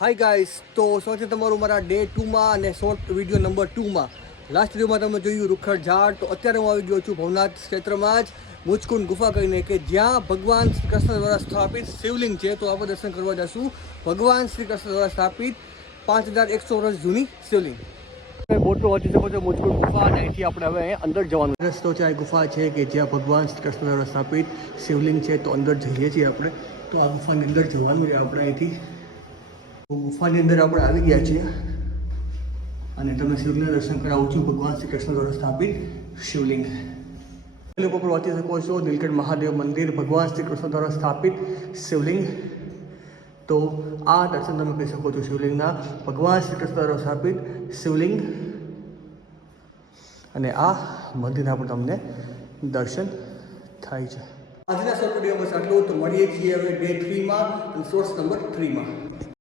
Hi guys, તો સૌથી તમારું મારા ડે 2માં અને શોર્ટ વિડીયો નંબર 2માં. લાસ્ટ વિડીયોમાં તમે જોયું રૂખડ ઝાડ. તો અત્યારે હું આવી ગયો છું ભવનાથ ક્ષેત્રમાં જ મુચકુંડ ગુફા કહીને, કે જ્યાં ભગવાન શ્રી કૃષ્ણ દ્વારા સ્થાપિત શિવલિંગ છે. તો આપણે દર્શન કરવા જશું ભગવાન શ્રી કૃષ્ણ દ્વારા સ્થાપિત 5100 વર્ષ જૂની શિવલિંગ. બોટો વાંચી શકો છો મુચકુંડ ગુફા, અને અહીંથી આપણે હવે અંદર જવાનું રસ્તો છે. આ ગુફા છે કે જ્યાં ભગવાન શ્રી કૃષ્ણ દ્વારા સ્થાપિત શિવલિંગ છે. તો અંદર જઈએ છીએ આપણે. તો આ ગુફાની અંદર જવાનું છે આપણે અહીંથી. ગુફાની અંદર આપણે આવી ગયા છીએ અને તમે શિવલિંગના દર્શન કરાવું છું. ભગવાન શ્રી કૃષ્ણ દ્વારા સ્થાપિત શિવલિંગ લોકો પર વાંચી શકો છો. નીલકંઠ મહાદેવ મંદિર, ભગવાન શ્રી કૃષ્ણ દ્વારા સ્થાપિત શિવલિંગ. તો આ દર્શન તમે કરી શકો છો શિવલિંગના, ભગવાન શ્રી કૃષ્ણ દ્વારા સ્થાપિત શિવલિંગ. અને આ મંદિરના પણ તમને દર્શન થાય છે. આજના શોર્ટ વિડીયોમાં આટલું. તો મળીએ છીએ હવે ડે 3માં અને શોર્ટ્સ નંબર 3માં.